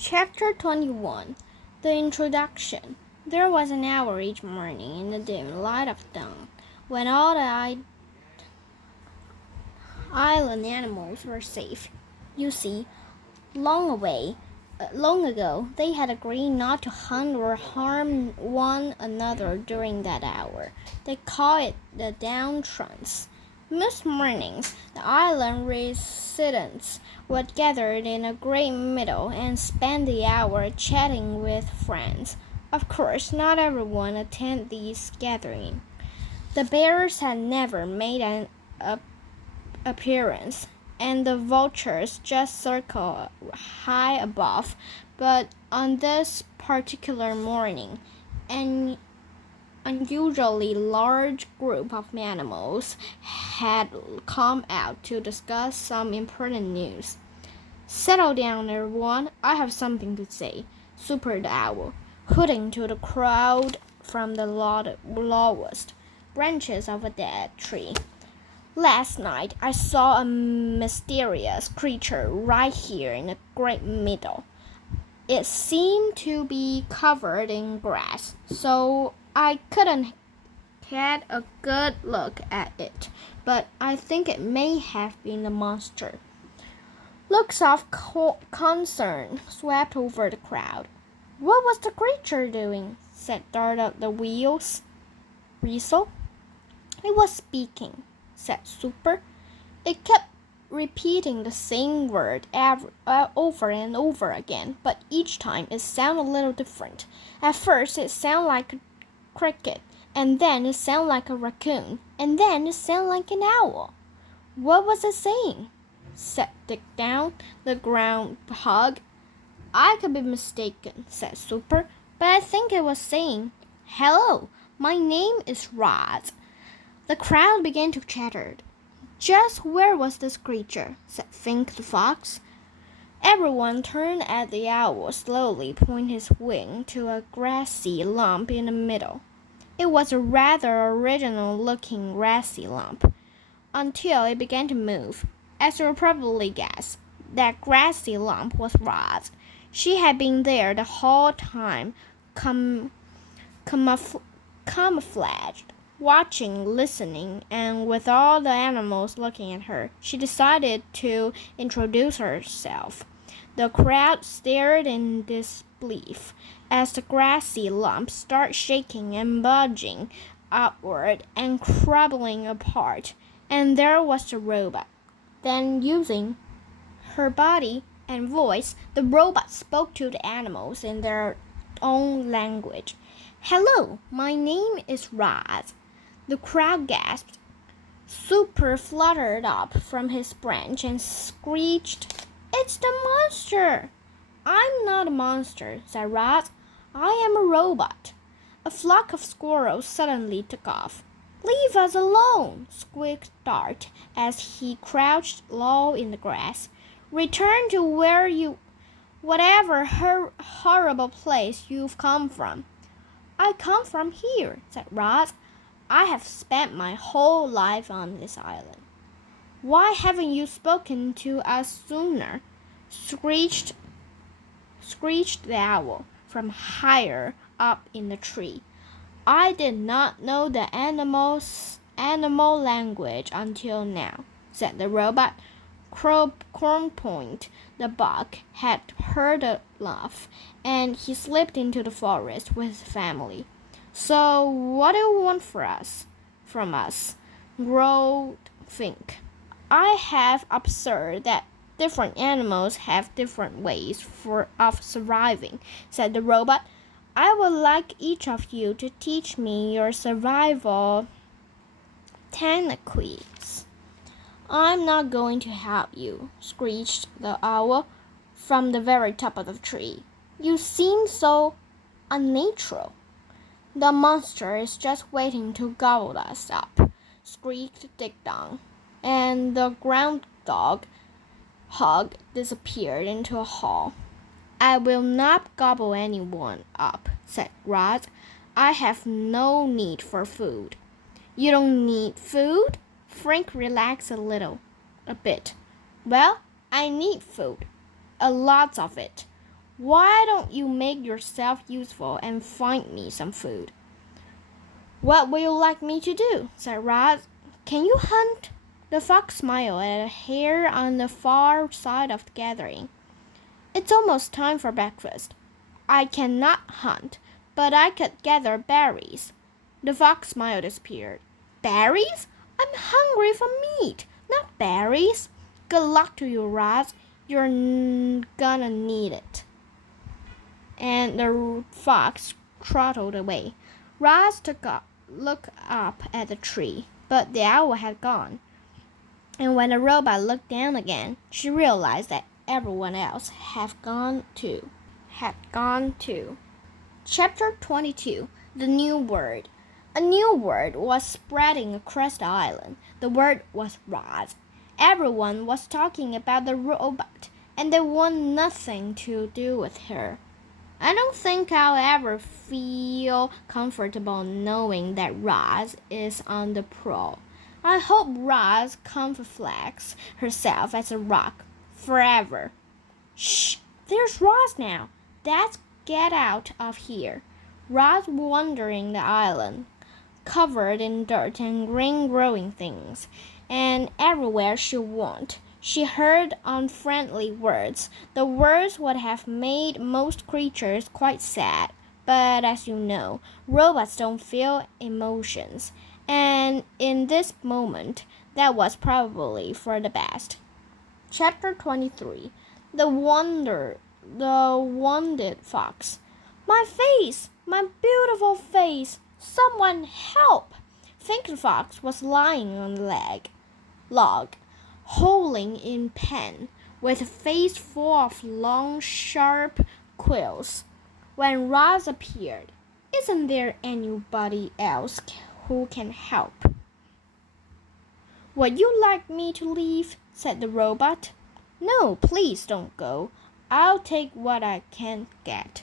Chapter 21 The Introduction. There was an hour each morning in the dim light of dawn when all the island animals were safe. You see, long ago, they had agreed not to hunt or harm one another during that hour. They call it the dawn trance. Most mornings, the island residents would gather in a great meadow and spend the hour chatting with friends. Of course, not everyone attended these gatherings. The bears had never made an appearance, and the vultures just circled high above. But on this particular morning, an unusually large group of animals had come out to discuss some important news. Settle down, everyone. I have something to say, Super the Owl, hooting to the crowd from the lowest branches of a dead tree. Last night, I saw a mysterious creature right here in the great middle. It seemed to be covered in grass, so I couldn't get a good look at it, but I think it may have been a monster. Looks of concern swept over the crowd. What was the creature doing? Said Dart the Weasel. It was speaking, said Super. It kept repeating the same word over and over again, but each time it sounded a little different. At first it sounded like a cricket, and then it sounded like a raccoon, and then it sounded like an owl. What was it saying? Said Dick down the groundhog. I could be mistaken, said Super, but I think it was saying, Hello, my name is Roz. The crowd began to chatter. Just where was this creature? Said Fink the fox. Everyone turned at the owl, slowly pointing his wing to a grassy lump in the middle. It was a rather original-looking grassy lump, until it began to move. As you'll probably guess, that grassy lump was Roz. She had been there the whole time, camouflaged, watching, listening, and with all the animals looking at her. She decided to introduce herself. The crowd stared in disbelief as the grassy lump started shaking and budging upward and crumbling apart. And there was the robot. Then, using her body and voice, the robot spoke to the animals in their own language. Hello, my name is Roz. The crowd gasped. Super fluttered up from his branch and screeched, It's the monster! I'm not a monster, said Roz. I am a robot. A flock of squirrels suddenly took off. Leave us alone, squeaked Dart as he crouched low in the grass. Return to whatever horrible place you've come from. I come from here, said Roz. I have spent my whole life on this island. Why haven't you spoken to us sooner? Screeched the owl from higher up in the tree. I did not know the animal language until now, said the robot. Cornpoint, the buck, had heard a laugh, and he slipped into the forest with his family. So what do you want from us? Growled Fink. I have observed that different animals have different ways of surviving, said the robot. I would like each of you to teach me your survival techniques. I'm not going to help you, screeched the owl from the very top of the tree. You seem so unnatural. The monster is just waiting to gobble us up, squeaked Dick Dong, and the groundhog disappeared into a hole. I will not gobble anyone up, said Roz. I have no need for food. You don't need food? Frank relaxed a bit. Well, I need food. A lot of it. Why don't you make yourself useful and find me some food?" "What would you like me to do?" said Roz. "Can you hunt?" The fox smiled at a hare on the far side of the gathering. "It's almost time for breakfast. I cannot hunt, but I could gather berries." The fox smile disappeared. "Berries? I'm hungry for meat, not berries. Good luck to you, Roz. You're gonna need it." And the fox trotted away. Roz took a look up at the tree, but the owl had gone. And when the robot looked down again, she realized that everyone else had gone too. Chapter 22. The New Word. A new word was spreading across the island. The word was Roz. Everyone was talking about the robot, and they wanted nothing to do with her. I don't think I'll ever feel comfortable knowing that Roz is on the prowl. I hope Roz camouflages herself as a rock forever. Shh! There's Roz now. Let's get out of here. Roz wandering the island, covered in dirt and green growing things, and everywhere she went, she heard unfriendly words. The words would have made most creatures quite sad, but as you know, robots don't feel emotions, and in this moment, that was probably for the best. Chapter 23. The Wounded Fox. "My face! My beautiful face! Someone help!" Think the fox was lying on the log, howling in pain, with a face full of long, sharp quills. When Roz appeared, "Isn't there anybody else who can help?" "Would you like me to leave?" said the robot. "No, please don't go. I'll take what I can get."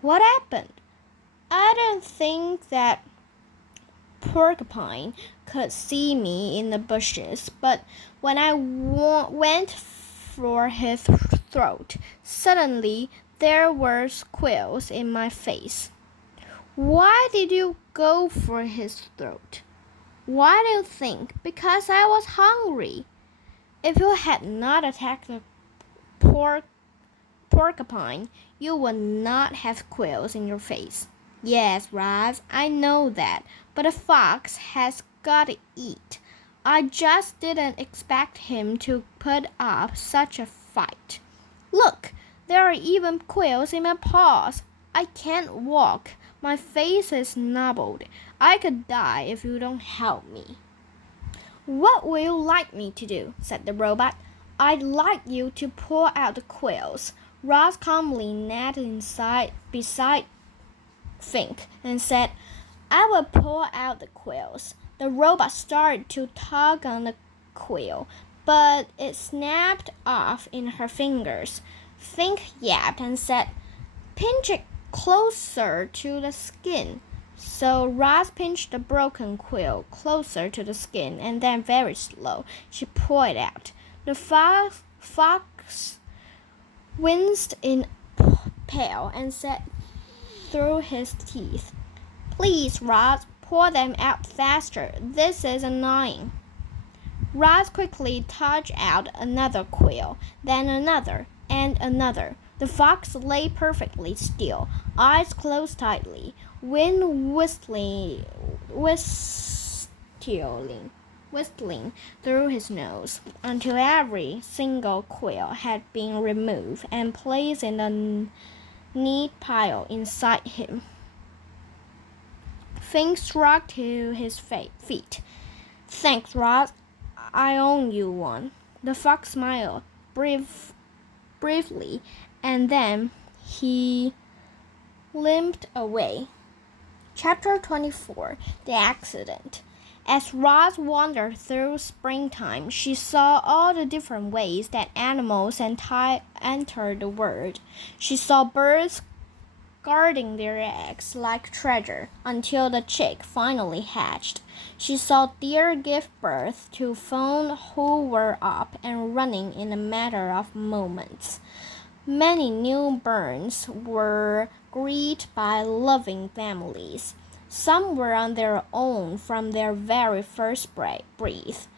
"What happened?" "I don't think that porcupine could see me in the bushes, but when I went for his throat, suddenly there were quills in my face." "Why did you go for his throat?" "Why do you think? Because I was hungry." "If you had not attacked the porcupine, you would not have quills in your face." "Yes, Roz, I know that, but a fox has got to eat. I just didn't expect him to put up such a fight. Look, there are even quills in my paws. I can't walk. My face is nubbled. I could die if you don't help me." "What would you like me to do?" said the robot. "I'd like you to pull out the quills." Roz calmly knelt beside Fink and said, "I will pull out the quills." The robot started to tug on the quill, but it snapped off in her fingers. Fink yapped and said, "Pinch it closer to the skin." So Roz pinched the broken quill closer to the skin, and then very slow, she pulled it out. The fox winced in pain and said through his teeth, "Please, Roz, pull them out faster. This is annoying." Roz quickly tugged out another quill, then another, and another. The fox lay perfectly still, eyes closed tightly, wind whistling through his nose, until every single quill had been removed and placed in a neat pile inside him. Fink shrugged to his feet. "Thanks, Roz. I owe you one." The fox smiled briefly, and then he limped away. Chapter 24. The Accident. As Roz wandered through springtime, she saw all the different ways that animals enter the world. She saw birds guarding their eggs like treasure until the chick finally hatched. She saw deer give birth to fawn who were up and running in a matter of moments. Many newborns were greeted by loving families. Some were on their own from their very first breath.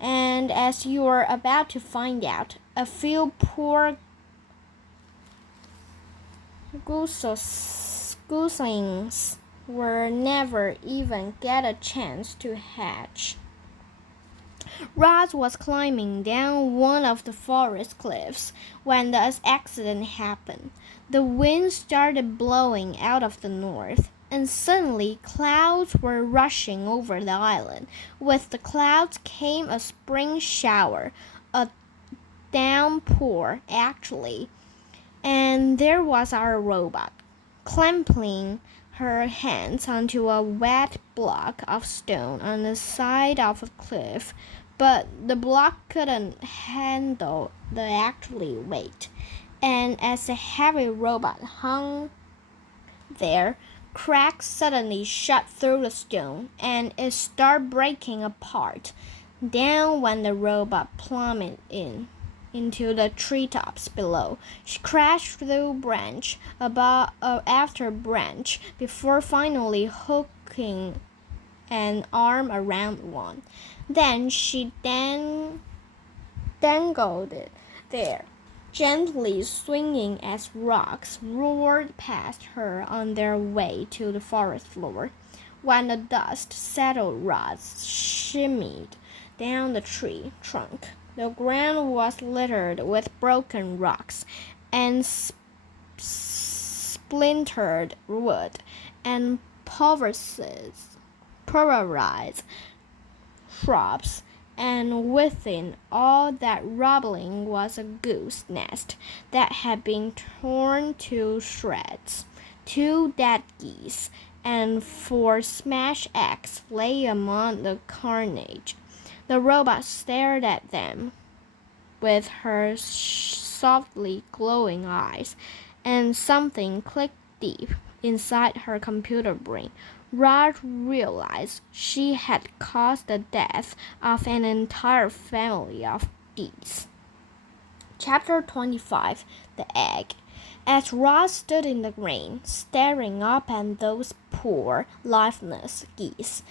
And as you are about to find out, a few poor goslings will never even get a chance to hatch. Roz was climbing down one of the forest cliffs when the accident happened. The wind started blowing out of the north, and suddenly clouds were rushing over the island. With the clouds came a spring shower, a downpour actually, and there was our robot, clamping her hands onto a wet block of stone on the side of a cliff, but the block couldn't handle the actual weight, and as the heavy robot hung there, cracks suddenly shot through the stone, and it started breaking apart. Down went the robot plummeted into the treetops below. She crashed through branch after branch before finally hooking an arm around one. Then she dangled it there, gently swinging as rocks roared past her on their way to the forest floor. When the dust settled, rods shimmied down the tree trunk. The ground was littered with broken rocks and splintered wood and pulverized shrubs, and within all that rubbling was a goose nest that had been torn to shreds. 2 dead geese and 4 smashed eggs lay among the carnage. The robot stared at them with her softly glowing eyes, and something clicked deep inside her computer brain. Raj realized she had caused the death of an entire family of geese. Chapter 25, The Egg. As Raj stood in the rain, staring up at those poor, lifeless geese,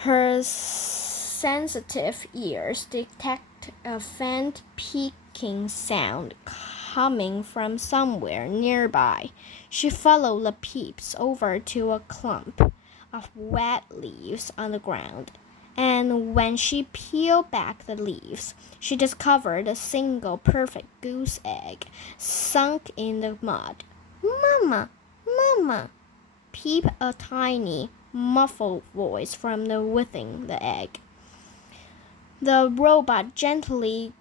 her sensitive ears detect a faint peaking sound coming from somewhere nearby. She followed the peeps over to a clump of wet leaves on the ground, and when she peeled back the leaves, she discovered a single perfect goose egg sunk in the mud. "Mama, Mama!" peeped a tiny, muffled voice from within the egg. The robot gently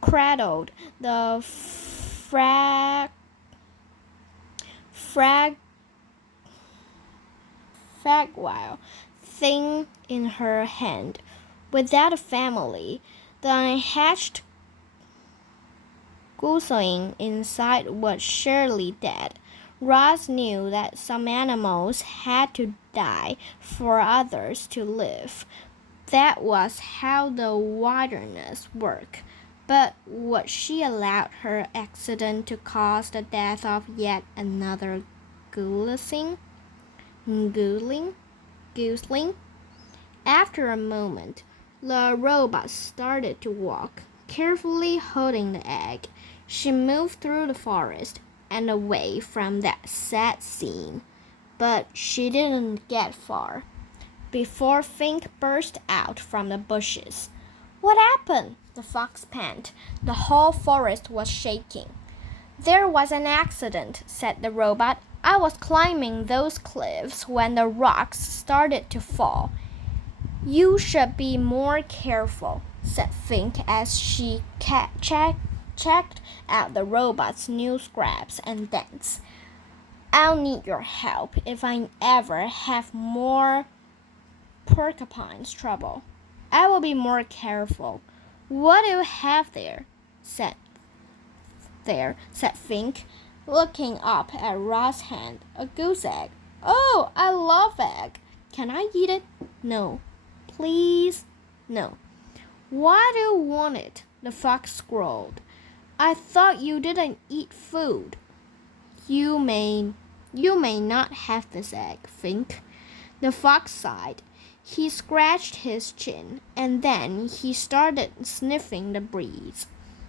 cradled the fragile thing in her hand. Without a family, the unhatched goosling inside was surely dead. Roz knew that some animals had to die for others to live. That was how the wilderness worked. But would she allow her accident to cause the death of yet another goosling? After a moment, the robot started to walk, carefully holding the egg. She moved through the forest and away from that sad scene, but she didn't get far before Fink burst out from the bushes. "What happened?" the fox panted. The whole forest was shaking. "There was an accident," said the robot. "I was climbing those cliffs when the rocks started to fall." "You should be more careful," said Fink as she checked out the robot's new scraps and dents. "I'll need your help if I ever have more porcupine's trouble. I will be more careful." "What do you have there?" said Fink, looking up at Roz's hand. "A goose egg." "Oh, I love egg. Can I eat it?" "No." "Please?" "No." "Why do you want it?" the fox growled. I thought you didn't eat food. You may not have this egg, Fink. The fox sighed. He scratched his chin, and then he started sniffing the breeze.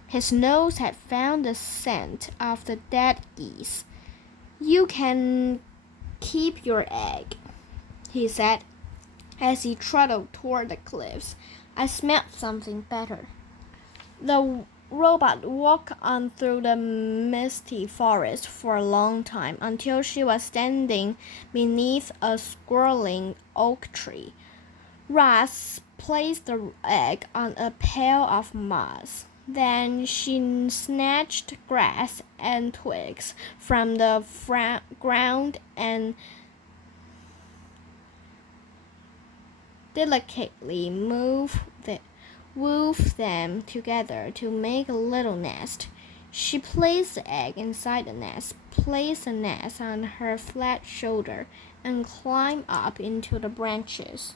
His nose had found the scent of the dead geese. You can keep your egg, he said, as he trotted toward the cliffs. I smelled something better. The robot walked on through the misty forest for a long time until she was standing beneath a scrolling oak tree. Russ placed the egg on a pail of moss. Then she snatched grass and twigs from the ground and delicately wove them together to make a little nest. She placed the egg inside the nest, placed the nest on her flat shoulder, and climbed up into the branches.